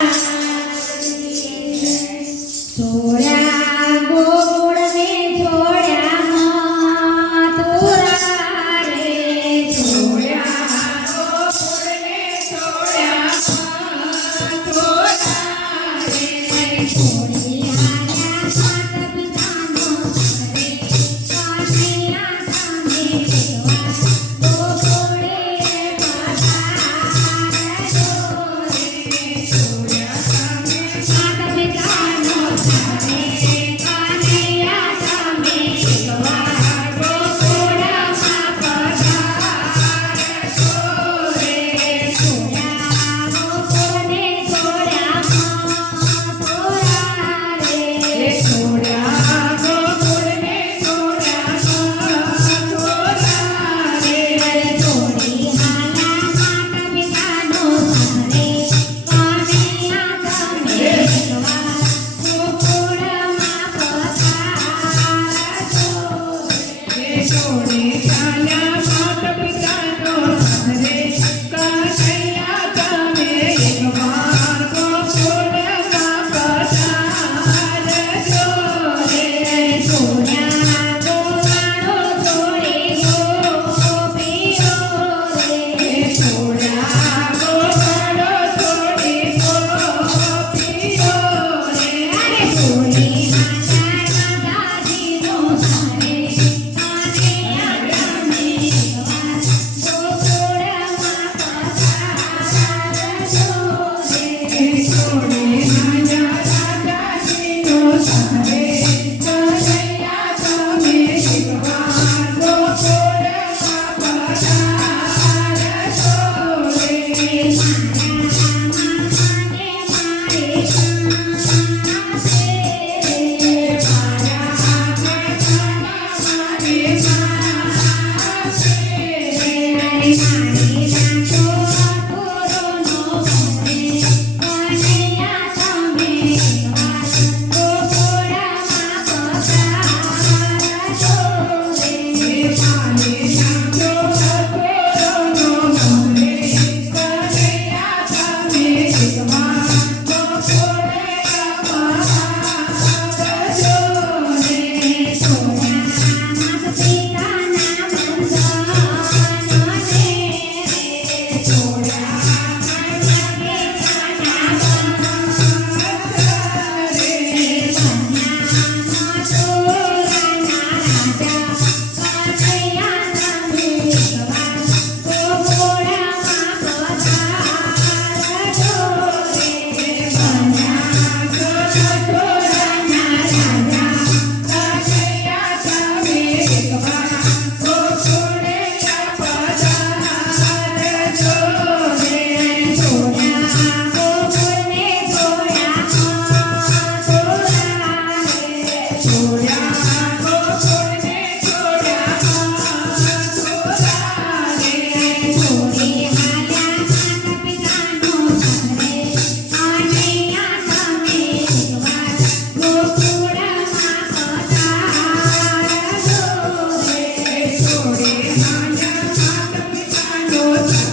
you do it.